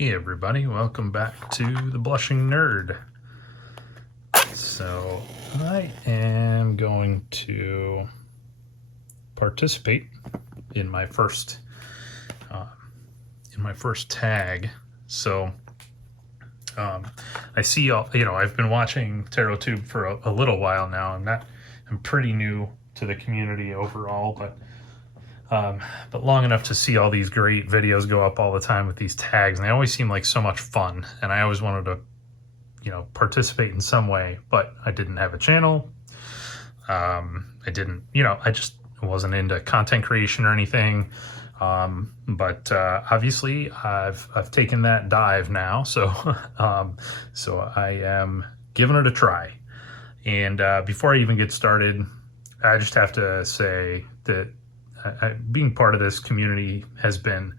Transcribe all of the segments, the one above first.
Hey everybody, welcome back to the Blushing Nerd. So I am going to participate in my first tag. So I see I've been watching TarotTube for a little while now. I'm pretty new to the community overall, but long enough to see all these great videos go up all the time with these tags, and they always seem like so much fun, and I always wanted to participate in some way, but I didn't have a channel. I just wasn't into content creation or anything, but obviously I've taken that dive now, so so I am giving it a try. And before I even get started, I just have to say that being part of this community has been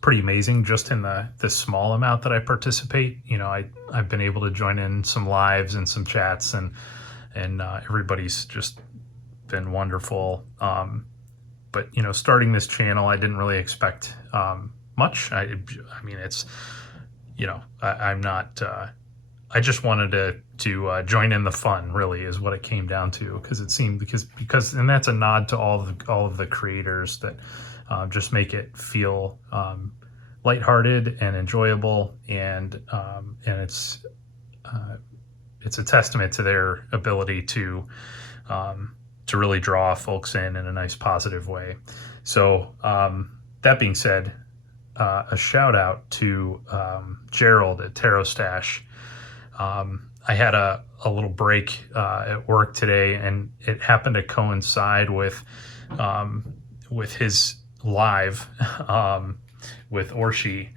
pretty amazing. Just in the small amount that I participate, I've been able to join in some lives and some chats, and everybody's just been wonderful. But starting this channel, I didn't really expect much. I mean, it's I'm not. I just wanted to join in the fun, really, is what it came down to, because it seemed because and that's a nod to all of the creators that just make it feel lighthearted and enjoyable, and it's a testament to their ability to really draw folks in a nice positive way. So that being said, a shout out to Gerald at Tarot Stash. I had a little break at work today, and it happened to coincide with his live with Orshi,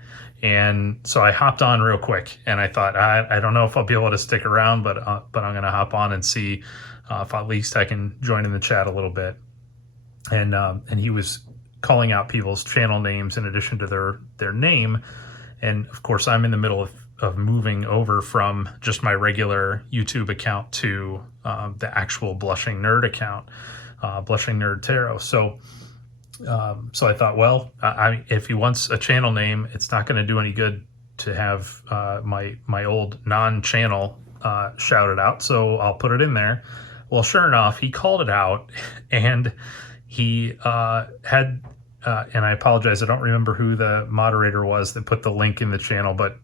and so I hopped on real quick, and I thought I don't know if I'll be able to stick around, but I'm gonna hop on and see if at least I can join in the chat a little bit. And he was calling out people's channel names in addition to their name, and of course I'm in the middle of moving over from just my regular YouTube account to the actual Blushing Nerd account, Blushing Nerd Tarot. So I thought, well, if he wants a channel name, it's not going to do any good to have my old non-channel shouted out, so I'll put it in there. Well, sure enough, he called it out, and he had, and I apologize, I don't remember who the moderator was that put the link in the channel, but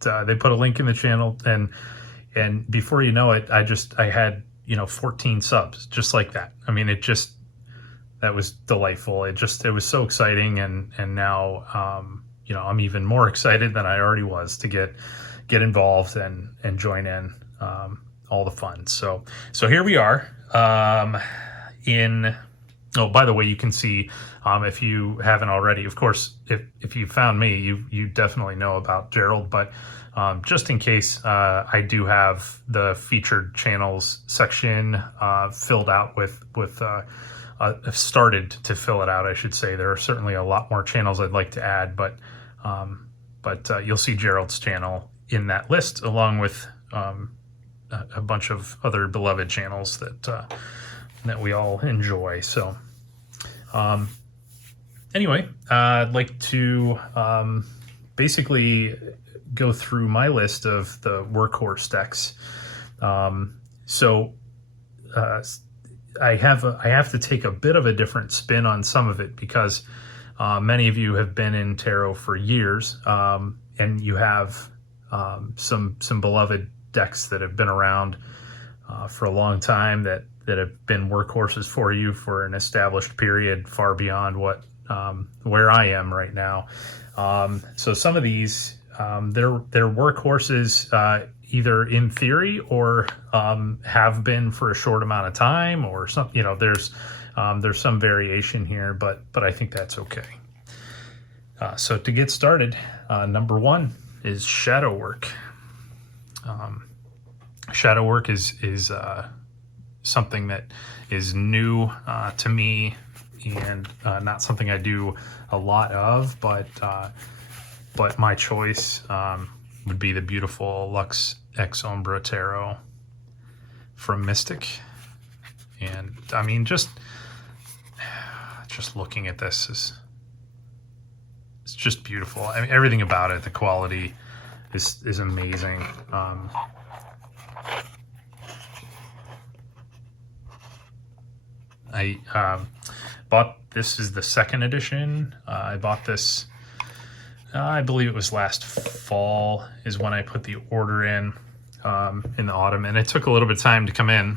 they put a link in the channel, and before you know it, I had 14 subs just like that. I mean, that was delightful. It was so exciting, and now I'm even more excited than I already was to get involved and join in all the fun. So here we are. Oh, by the way, you can see, if you haven't already, of course, if you found me, you definitely know about Gerald, but just in case, I do have the featured channels section filled out with I've started to fill it out, I should say. There are certainly a lot more channels I'd like to add, but you'll see Gerald's channel in that list, along with a bunch of other beloved channels that we all enjoy. So anyway, I'd like to basically go through my list of the Workhorse decks. I have to take a bit of a different spin on some of it, because many of you have been in tarot for years, and you have some beloved decks that have been around for a long time, that have been workhorses for you for an established period far beyond where I am right now. So some of these, they're workhorses either in theory or have been for a short amount of time, or some, there's some variation here, but I think that's okay. So to get started, number one is shadow work. Shadow work is something that is new to me, and not something I do a lot of, but my choice would be the beautiful Lux X Umbra Tarot from Mystiic. And I mean, just looking at this is it's just beautiful. I mean, everything about it, the quality is amazing. I bought, this is the second edition. I bought this, I believe it was last fall is when I put the order in the autumn, and it took a little bit of time to come in.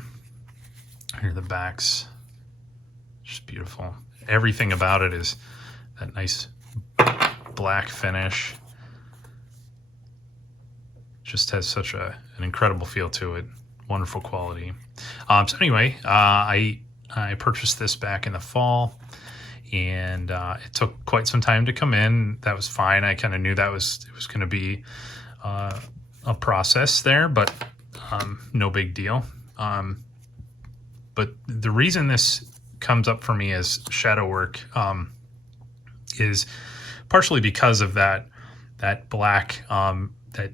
Here are the backs, just beautiful. Everything about it is that nice black finish. Just has such an incredible feel to it. Wonderful quality. So anyway, I purchased this back in the fall, and it took quite some time to come in. That was fine. I kind of knew that it was going to be a process there, but no big deal. But the reason this comes up for me as shadow work is partially because of that black, that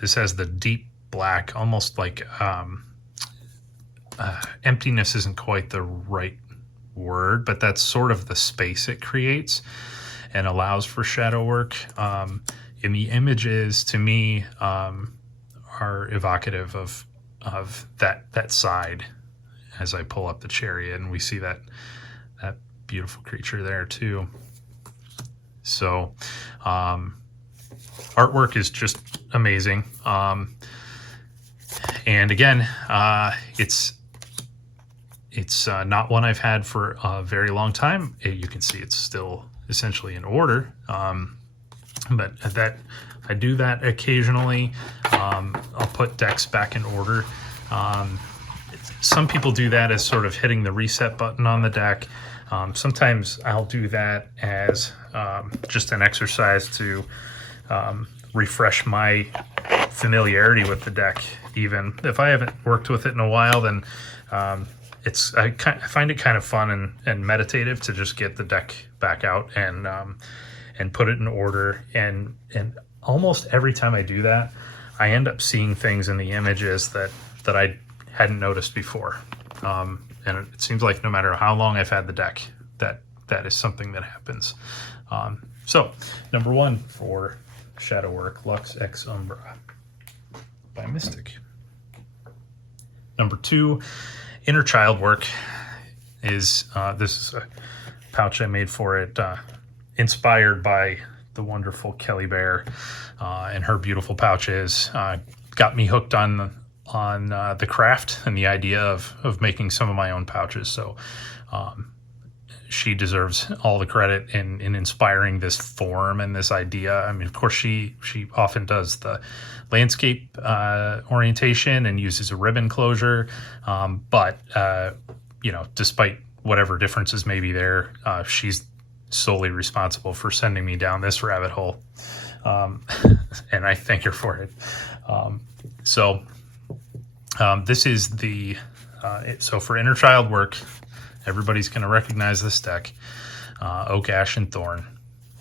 this has the deep black, almost like emptiness isn't quite the right word, but that's sort of the space it creates and allows for shadow work. And the images to me are evocative of that side. As I pull up the chariot, and we see that beautiful creature there too. So artwork is just amazing. And again, it's not one I've had for a very long time. You can see it's still essentially in order. But I do that occasionally. I'll put decks back in order. Some people do that as sort of hitting the reset button on the deck. Sometimes I'll do that as just an exercise to refresh my familiarity with the deck. Even if I haven't worked with it in a while, then I find it kind of fun and meditative to just get the deck back out and put it in order. And almost every time I do that, I end up seeing things in the images that I hadn't noticed before. And it seems like no matter how long I've had the deck, that is something that happens. So number one for shadow work, Lux X Umbra by Mystiic. Number two, inner child work is, this is a pouch I made for it, inspired by the wonderful Kelly Bear and her beautiful pouches. Got me hooked on the craft and the idea of making some of my own pouches. So she deserves all the credit in inspiring this form and this idea. I mean, of course, she often does the landscape orientation and uses a ribbon closure. But despite whatever differences may be there, she's solely responsible for sending me down this rabbit hole. And I thank her for it. This is the, so for inner child work, everybody's going to recognize this deck, Oak, Ash, and Thorn.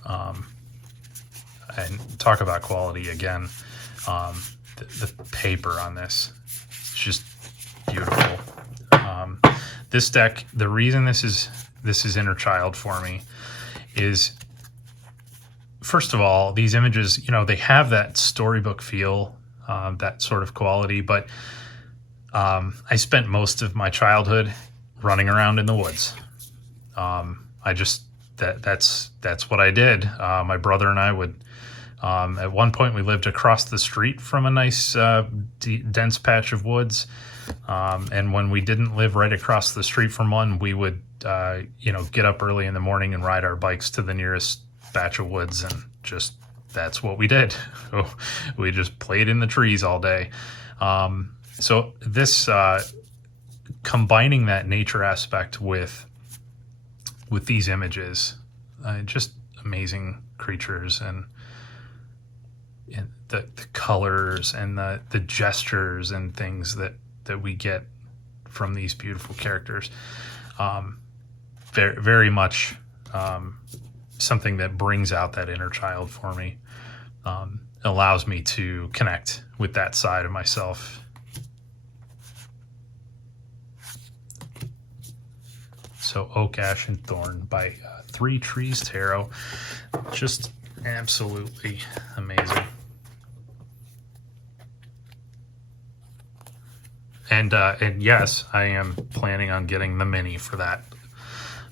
And talk about quality again. The paper on this is just beautiful. This deck, the reason this is inner child for me is, first of all, these images, they have that storybook feel, that sort of quality, but I spent most of my childhood running around in the woods. That's what I did. My brother and I would, at one point we lived across the street from a nice dense patch of woods. And when we didn't live right across the street from one, we would, get up early in the morning and ride our bikes to the nearest batch of woods, and that's what we did. We just played in the trees all day. So this, combining that nature aspect with these images, just amazing creatures, and the colors and the gestures and things that we get from these beautiful characters. Very, very much something that brings out that inner child for me, allows me to connect with that side of myself. So Oak, Ash, and Thorn by Three Trees Tarot. Just Absolutely amazing. And yes, I am planning on getting the mini for that,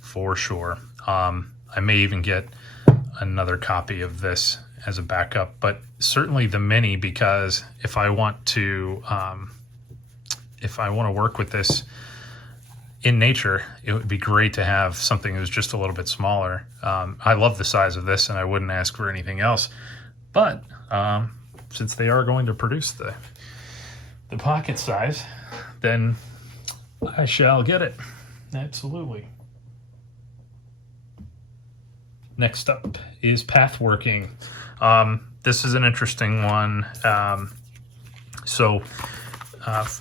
for sure. I may even get another copy of this as a backup, but certainly the mini, because if I want to work with this in nature, it would be great to have something that was just a little bit smaller. I love the size of this, and I wouldn't ask for anything else. But since they are going to produce the pocket size, then I shall get it. Absolutely. Next up is Pathworking. This is an interesting one. So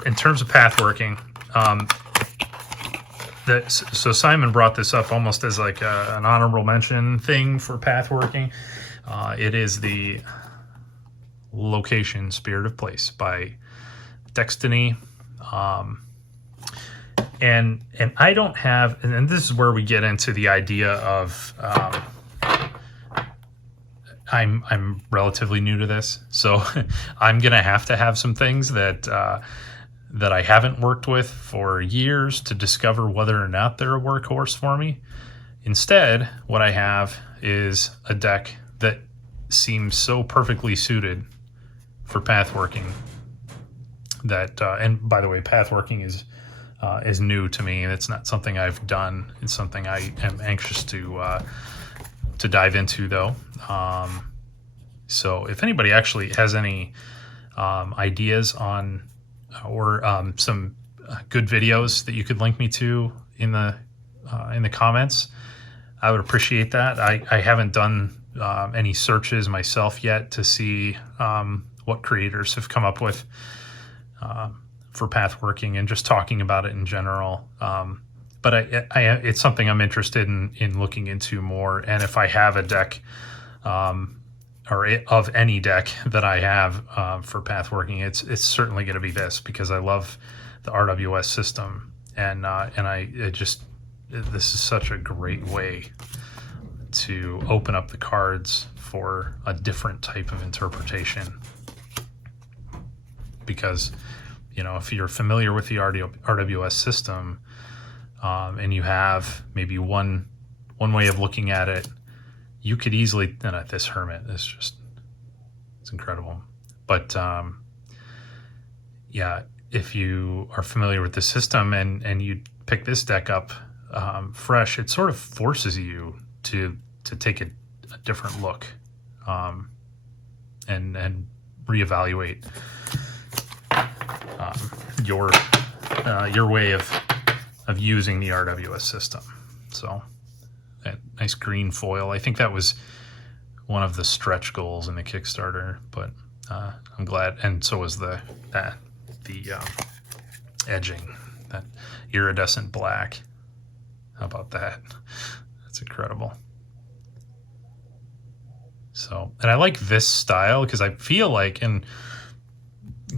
in terms of Pathworking, so Simon brought this up almost as like an honorable mention thing for Pathworking. It is the location Spirit of Place by Deckstiny. And I don't have, and this is where we get into the idea of I'm relatively new to this, so I'm gonna have to have some things that I haven't worked with for years to discover whether or not they're a workhorse for me. Instead, what I have is a deck that seems so perfectly suited for Pathworking that, and by the way, Pathworking is new to me. It's not something I've done. It's something I am anxious to dive into, though. So if anybody actually has any ideas on or some good videos that you could link me to in the comments, I would appreciate that. I haven't done any searches myself yet to see what creators have come up with for Pathworking and just talking about it in general. But it's something I'm interested in looking into more. And if I have a deck, or of any deck that I have for Pathworking, it's certainly going to be this, because I love the RWS system, and this is such a great way to open up the cards for a different type of interpretation. Because, if you're familiar with the RWS system, and you have maybe one way of looking at it, you could easily, this Hermit is it's incredible. But yeah, if you are familiar with the system and you pick this deck up fresh, it sort of forces you to take a different look and reevaluate your way of using the RWS system. So that nice green foil, I think that was one of the stretch goals in the Kickstarter, but I'm glad. And so was the edging, that iridescent black. How about that? That's incredible. So, and I like this style because I feel like, and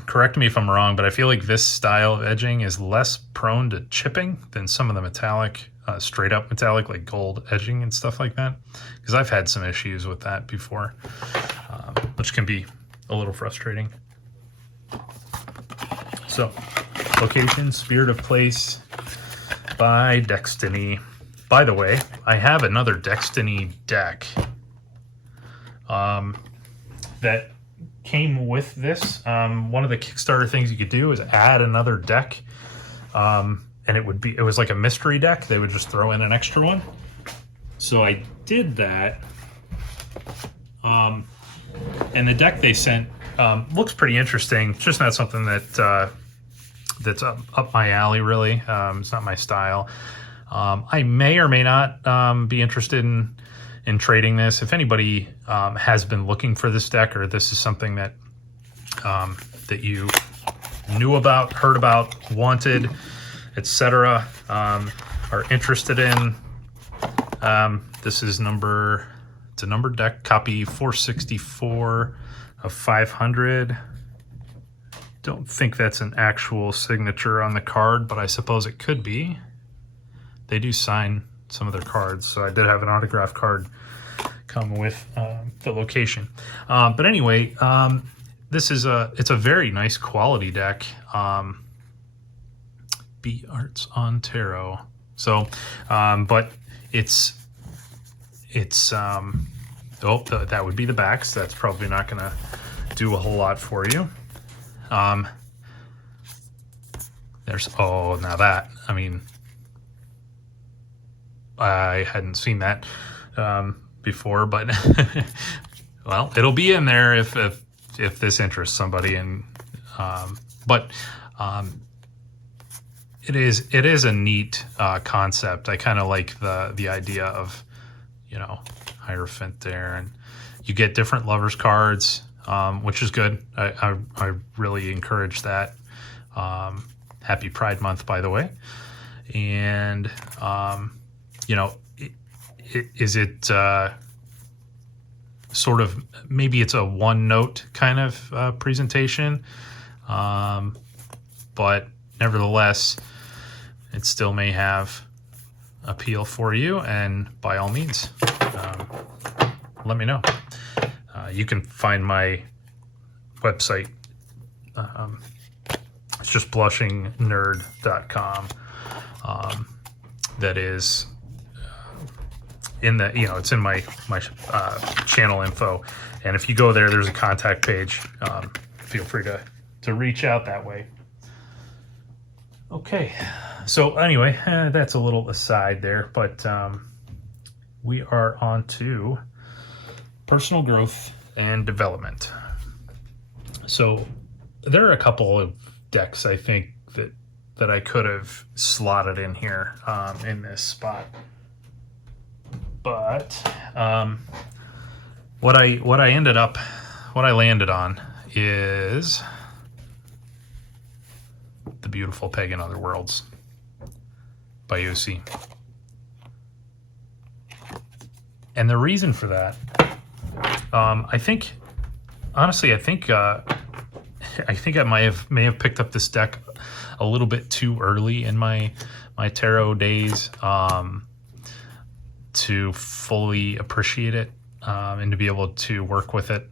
correct me if I'm wrong, but I feel like this style of edging is less prone to chipping than some of the metallic, straight up metallic, like gold edging and stuff like that. Because I've had some issues with that before, which can be a little frustrating. So, location, Spirit of Place by Deckstiny. By the way, I have another Deckstiny deck that came with this. One of the Kickstarter things you could do is add another deck, and it was like a mystery deck. They would just throw in an extra one. So I did that, and the deck they sent looks pretty interesting. It's just not something that's up my alley, really. It's not my style. I may or may not be interested in trading this. If anybody has been looking for this deck, or this is something that that you knew about, heard about, wanted, etc., are interested in, this is it's a numbered deck, copy 464 of 500. Don't think that's an actual signature on the card, but I suppose it could be. They do sign some of their cards, so I did have an autograph card come with the location. But anyway, it's a very nice quality deck. B Arts on Tarot. So, but it's that would be the backs. That's probably not going to do a whole lot for you. Now that, I mean, I hadn't seen that before, but well, it'll be in there if this interests somebody. And it is a neat concept. I kind of like the idea of, you know, Hierophant there, and you get different lovers cards, which is good. I really encourage that. Happy Pride Month, by the way. And you know, is it sort of, maybe it's a one note kind of presentation, but nevertheless, it still may have appeal for you, and by all means, let me know. You can find my website. It's just blushingnerd.com. That is in the, you know, it's in my channel info, and if you go there, there's a contact page. Feel free to reach out that way. Okay, so anyway, that's a little aside there, but we are on to personal growth and development. So there are a couple of decks I think that I could have slotted in here in this spot, but what I landed on is the beautiful Pagan Otherworlds by Uusi. And the reason for that, I think I may have picked up this deck a little bit too early in my tarot days to fully appreciate it, and to be able to work with it,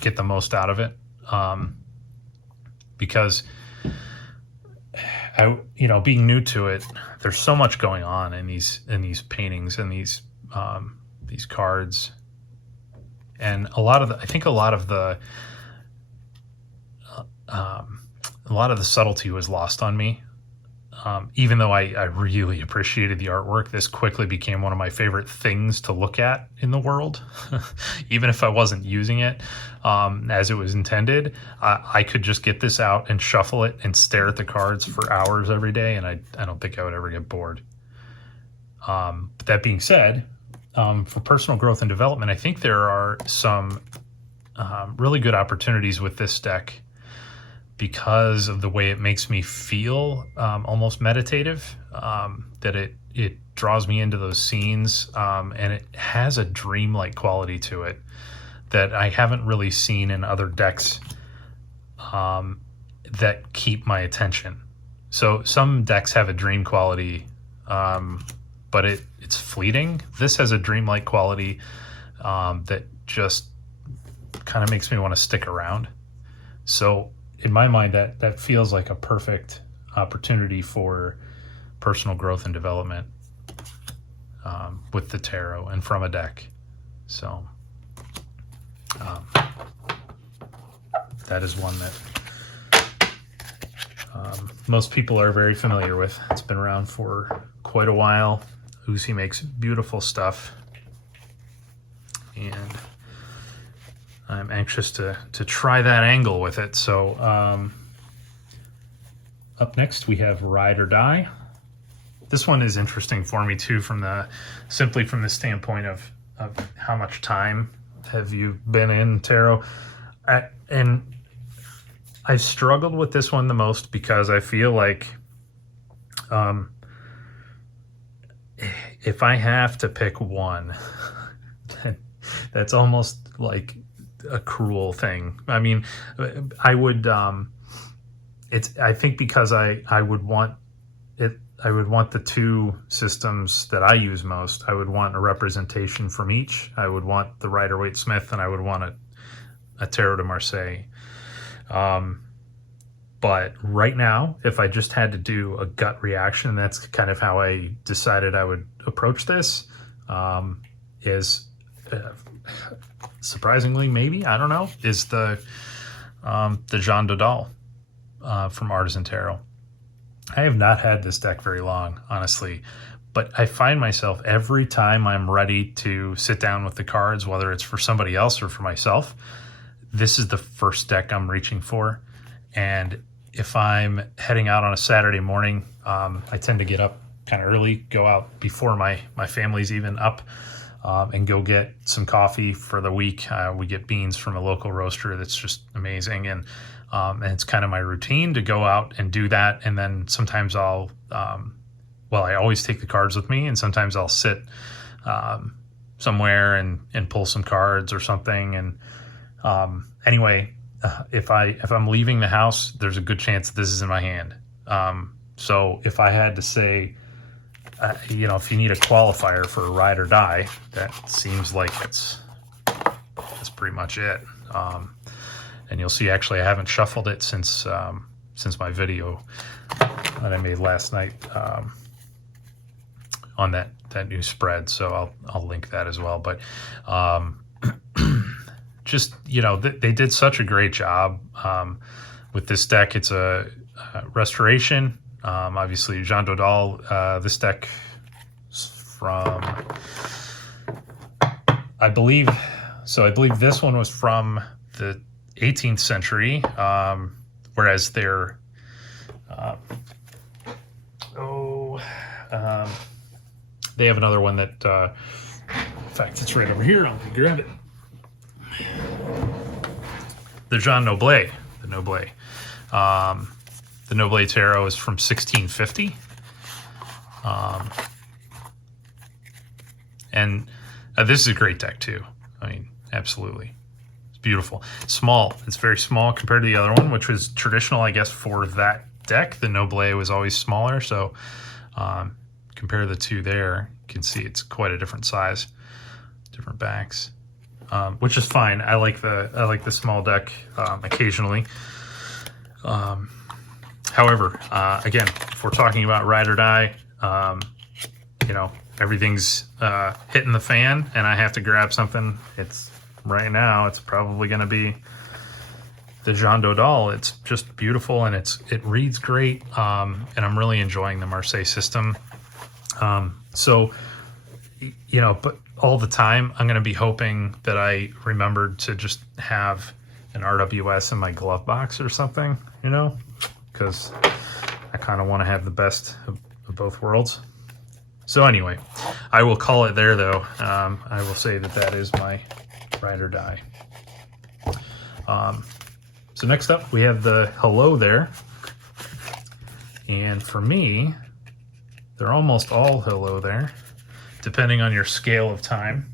get the most out of it, because being new to it, there's so much going on in these paintings and these cards, and a lot of the subtlety was lost on me. Even though I really appreciated the artwork, this quickly became one of my favorite things to look at in the world. Even if I wasn't using it as it was intended, I could just get this out and shuffle it and stare at the cards for hours every day, and I don't think I would ever get bored. But that being said, for personal growth and development, I think there are some really good opportunities with this deck, because of the way it makes me feel, almost meditative, that it draws me into those scenes, and it has a dreamlike quality to it that I haven't really seen in other decks that keep my attention. So some decks have a dream quality, but it's fleeting. This has a dreamlike quality that just kind of makes me want to stick around. So in my mind, that feels like a perfect opportunity for personal growth and development with the tarot and from a deck. So that is one that most people are very familiar with. It's been around for quite a while. Uusi makes beautiful stuff, and I'm anxious to try that angle with it. So up next we have Ride or Die. This one is interesting for me too, simply from the standpoint of how much time have you been in tarot. And I struggled with this one the most because I feel like if I have to pick one, that's almost like a cruel thing. I mean, I would I think because I would want it would want the two systems that I use most. I would want a representation from each. I would want the Rider-Waite Smith, and I would want a Tarot de Marseille. But right now, if I just had to do a gut reaction, that's kind of how I decided I would approach this, is surprisingly, maybe, I don't know, is the Jean Dodal from Artisan Tarot. I have not had this deck very long, honestly, but I find myself every time I'm ready to sit down with the cards, whether it's for somebody else or for myself, this is the first deck I'm reaching for. And if I'm heading out on a Saturday morning, I tend to get up kind of early, go out before my family's even up, and go get some coffee for the week. We get beans from a local roaster that's just amazing. And it's kind of my routine to go out and do that. And then sometimes I'll, I always take the cards with me, and sometimes I'll sit somewhere and pull some cards or something. And anyway, if I'm leaving the house, there's a good chance this is in my hand. So if I had to say, if you need a qualifier for a ride or die, that seems like that's pretty much it. And you'll see, actually, I haven't shuffled it since my video that I made last night on that new spread. So I'll link that as well. But just, they did such a great job with this deck. It's a restoration. Obviously, Jean Dodal, this deck is from, I believe this one was from the 18th century, whereas they're, they have another one that, in fact, it's right over here. I'll grab it. The Jean Noblet, the Noblet. The Noblet Tarot is from 1650. And this is a great deck too. I mean, absolutely. It's beautiful. Small. It's very small compared to the other one, which was traditional, I guess, for that deck. The Noblet was always smaller. So compare the two there, you can see it's quite a different size, different backs. Which is fine. I like the small deck occasionally. However, again, if we're talking about ride or die, everything's hitting the fan, and I have to grab something. Right now, it's probably going to be the Jean Dodal. It's just beautiful, and it reads great, and I'm really enjoying the Marseille system. But all the time, I'm going to be hoping that I remembered to just have an RWS in my glove box or something, because I kind of want to have the best of both worlds. So anyway, I will call it there, though. I will say that is my ride or die. So next up, we have the Hello There. And for me, they're almost all Hello There, depending on your scale of time.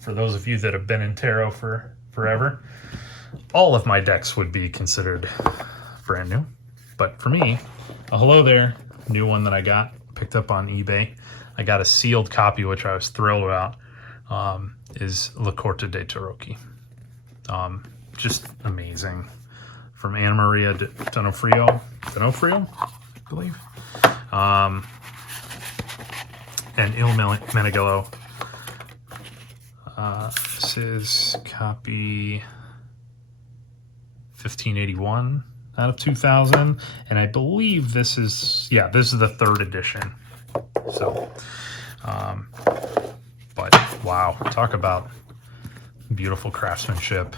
For those of you that have been in tarot for forever, all of my decks would be considered brand new. But for me, a Hello There, new one that I picked up on eBay. I got a sealed copy, which I was thrilled about, is La Corte de Tarocchi. Just amazing. From Anna Maria D'Onofrio, I believe. And Il Meneghello. This is copy 1581 out of 2000, and I believe this is the third edition. So, but wow, talk about beautiful craftsmanship.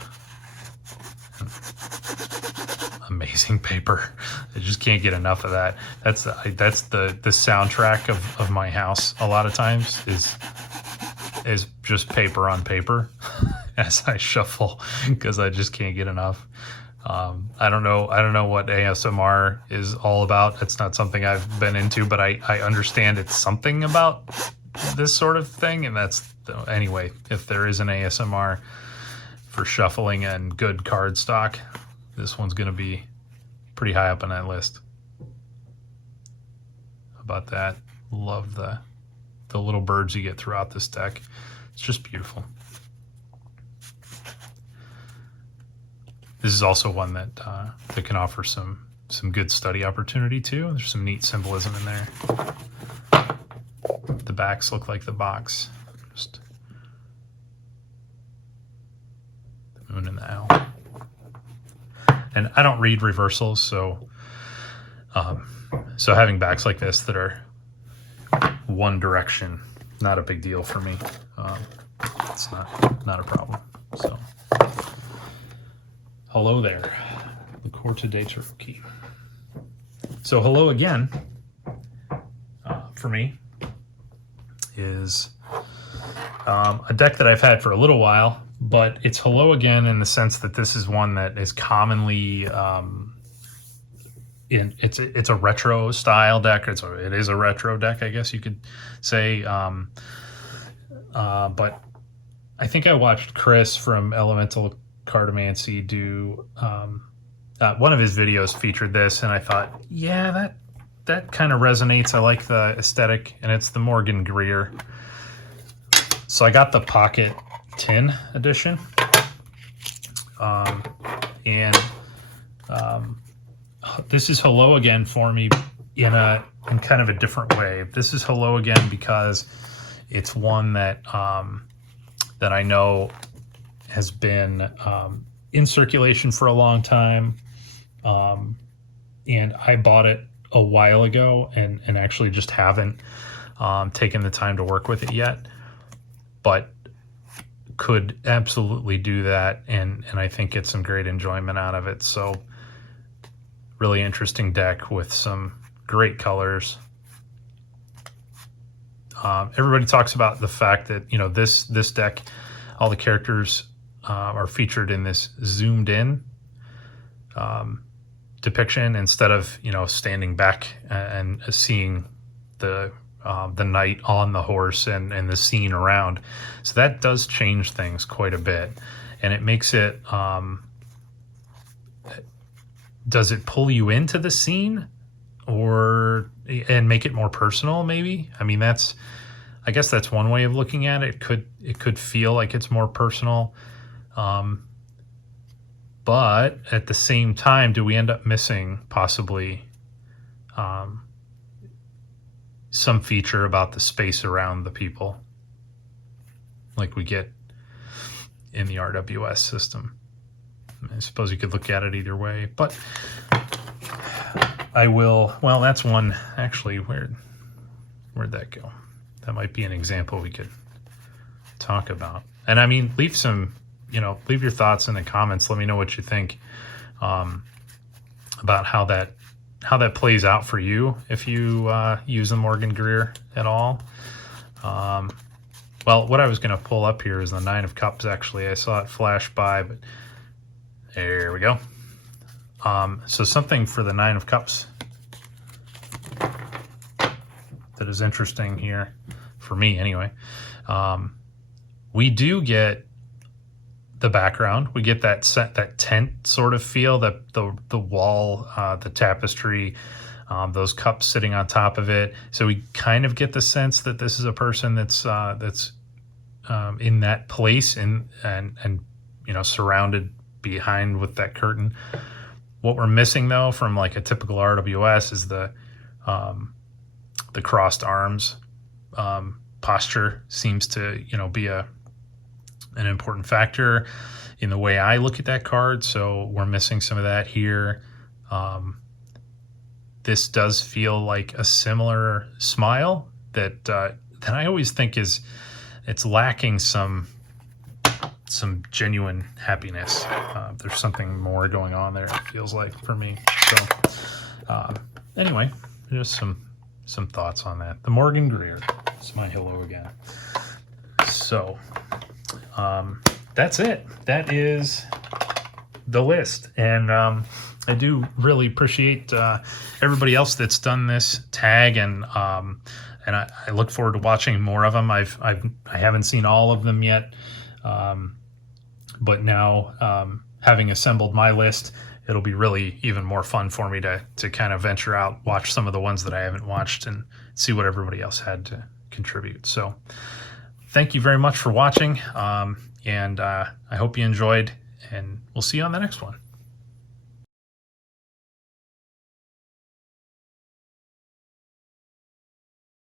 Amazing paper. I just can't get enough of that. That's the soundtrack of my house a lot of times is just paper on paper as I shuffle, because I just can't get enough. I don't know what ASMR is all about. It's not something I've been into, but I understand it's something about this sort of thing, and anyway, if there is an ASMR for shuffling and good card stock, this one's going to be pretty high up on that list. about that. Love the little birds you get throughout this deck. It's just beautiful. This is also one that that can offer some good study opportunity too. There's some neat symbolism in there. The backs look like the box. Just the moon and the owl. And I don't read reversals, so so having backs like this that are one direction, not a big deal for me. It's not a problem. So hello there, the Corte de Tarocchi. So hello again, for me, is a deck that I've had for a little while, but it's hello again in the sense that this is one that is commonly it's a retro style deck. It is a retro deck, I guess you could say. But I think I watched Chris from Elemental Cartomancy do one of his videos featured this, and I thought, yeah, that kind of resonates. I like the aesthetic, and it's the Morgan Greer. So I got the Pocket Tin edition, this is hello again for me in kind of a different way. This is hello again because it's one that that I know has been in circulation for a long time, and I bought it a while ago and actually just haven't taken the time to work with it yet, but could absolutely do that, and I think get some great enjoyment out of it. So really interesting deck with some great colors. Everybody talks about the fact that, you know, this deck, all the characters are featured in this zoomed in depiction instead of, you know, standing back and seeing the knight on the horse and the scene around. So that does change things quite a bit, and it makes it does it pull you into the scene and make it more personal, maybe? I mean, I guess that's one way of looking at it. It could feel like it's more personal, but at the same time, do we end up missing possibly some feature about the space around the people, like we get in the RWS system? I suppose you could look at it either way, but I will. Well, that's one actually. Where'd that go? That might be an example we could talk about. And I mean, leave your thoughts in the comments. Let me know what you think about how that plays out for you if you use the Morgan Greer at all. Well, what I was going to pull up here is the Nine of Cups. Actually, I saw it flash by, but there we go. So something for the Nine of Cups that is interesting here, for me anyway. We do get the background. We get that tent sort of feel, that the wall, the tapestry, those cups sitting on top of it. So we kind of get the sense that this is a person that's in that place and you know, surrounded behind with that curtain. What we're missing though from like a typical RWS is the crossed arms. Posture seems to, you know, be an important factor in the way I look at that card. So we're missing some of that here. This does feel like a similar smile that I always think it's lacking some genuine happiness. There's something more going on there, it feels like, for me. So anyway, just some thoughts on that. The Morgan Greer. It's my hello again. So that's it. That is the list. And I do really appreciate everybody else that's done this tag, and I look forward to watching more of them. I haven't seen all of them yet, but now having assembled my list, it'll be really even more fun for me to kind of venture out, watch some of the ones that I haven't watched, and see what everybody else had to contribute. So thank you very much for watching, and I hope you enjoyed, and we'll see you on the next one.